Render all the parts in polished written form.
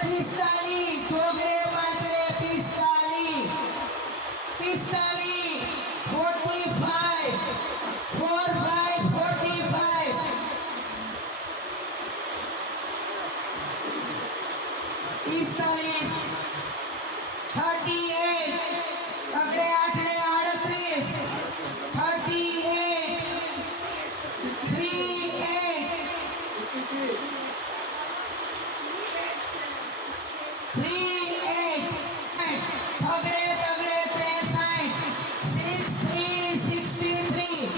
પિસ્તાલી ચોગડે પાંચડે પિસ્તાલી 45 45 38 અગડે આઠડે 38 છગડે તગડે 63 63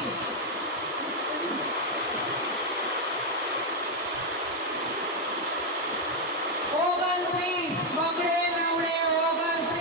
29 બગડે નવડે 22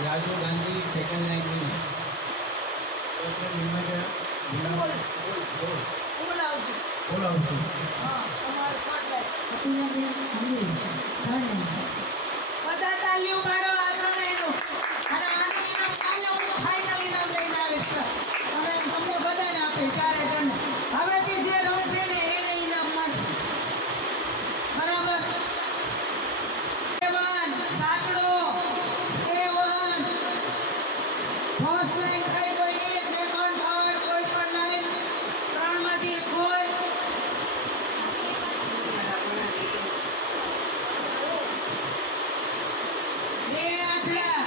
Rajiv Gandhi second line में બધા તાલીઓ પાડો આગળ એનું અને આનું ઇનામ કાલે હું ફાઇનલ ઇનામ લઈને આવીશ અમે તમને બધાને આપીશ ચારે જણને હવેથી જે રમશે ને એને ઇનામ મળશે બરાબર સાતડો ફર્સ્ટ લાઈન કઈ કોઈ સેકન્ડ થર્ડ કોઈ પણ લાઈન ત્રણમાંથી એક હોય બે આઠડા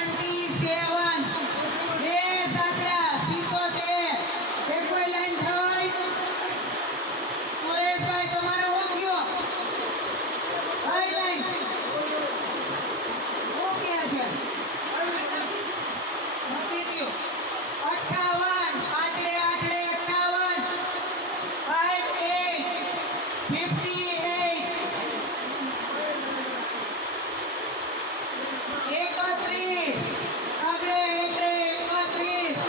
77 બે સાતડા 77 એક કોઈ લાઈન થઈ સુરેશભાઈ તમારો હું કયો કઈ લાઈન હું ક્યાં છે નથી કયો 58 પાંચડે આઠડે 58 અગડે એકડે 31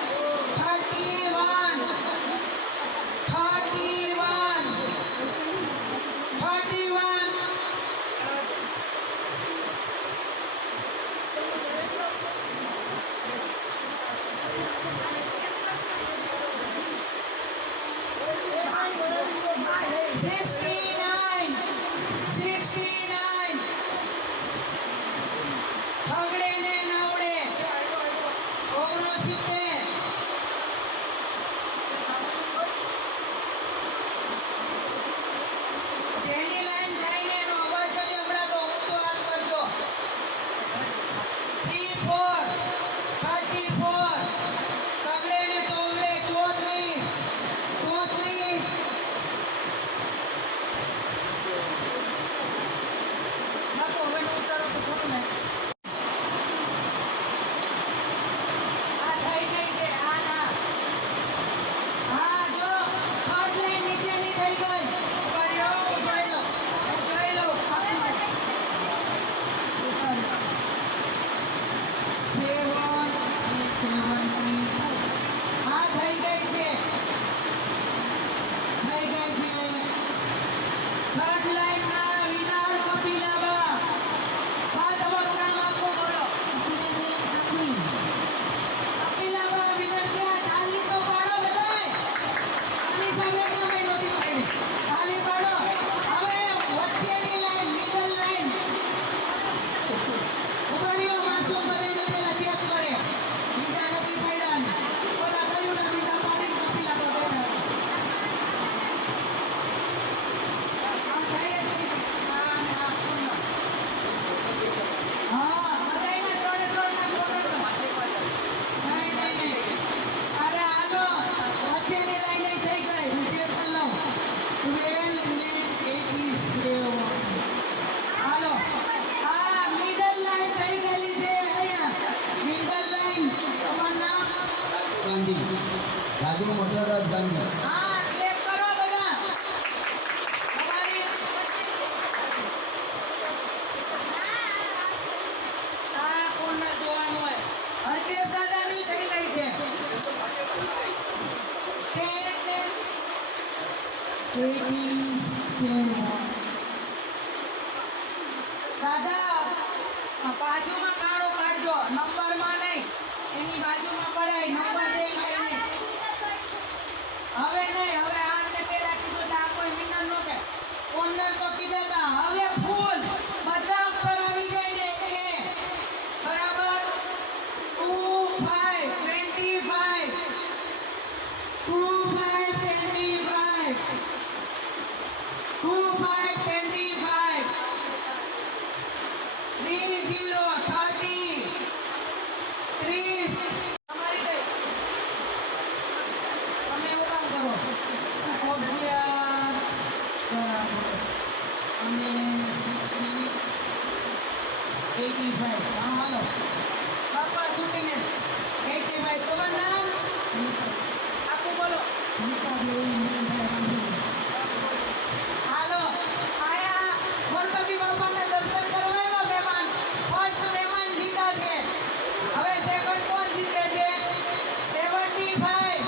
69 થઈ ગઈ છે. થર્ડ લાઈનના વિનર કપિલાબા. આ તમારું નામ આપો બોલો. કપિલાબા વિનર થયા. તાલી તો પાડો બધાય. આની સામે કમાઈ નહોતી પડી. તાલી પાડો. હવે વચ્ચેની લાઈન, મિડલ લાઈન. ઉભા રહ્યો, માસૂમ બધાયને પહેલા ચેક કરે. બીજા નથી પડ્યા ને. ઓલા કયું ના બીજા પાડીને કપિલાબા બેઠા. આમ થાય જ નહીં. આ ને આ પૂર્ણ. હા, બધાયને ત્રણે ત્રણના ફોટો. નહીં. અરે હાલો, વચ્ચેની લાઈન થઈ ગઈ. રિજેક્ટ કરી લઉં. 12 ને 87. હાલો, આ મિડલ લાઈન થઈ ગયેલી છે. અહીંયા મિડલ લાઈન. તમારું નામ? ગાંધી રાજુ મોટરરાજ ગાંધી હા, ક્લેપ કરો બધા. તમારી આ કોને જોવાનું હોય? હરકેશ દાદાની થઈ ગઈ છે. તે 87. દાદા, આ બાજુમાં કાળો પાડજો, નંબરમાં નહીં. એની બાજુમાં પડાય નંબર દેખાય નહીં. હવે નહીં, હવે આને પેલા કીધું તો આ કોઈ વિનર નો કે ઓનર તો કીધા હતા. હવે ફૂલ બધા અક્ષર આવી જાય ને એટલે બરાબર 2 5 25 2 5 25 2 5 25 3 0 30 30. તમારી કઈ? તમે એવું કામ કરો. 11 બરાબર. અને 60 85. હા, હાલો. બાપા છૂટીને 85. તમારું નામ? આપું બોલો. હાલો, આયા ગણપતિ બાપાને દર્શન કરવા આવ્યા મહેમાન. ફર્સ્ટ મહેમાન જીતા છે. હવે સેકન્ડ કોણ જીતે છે? 75.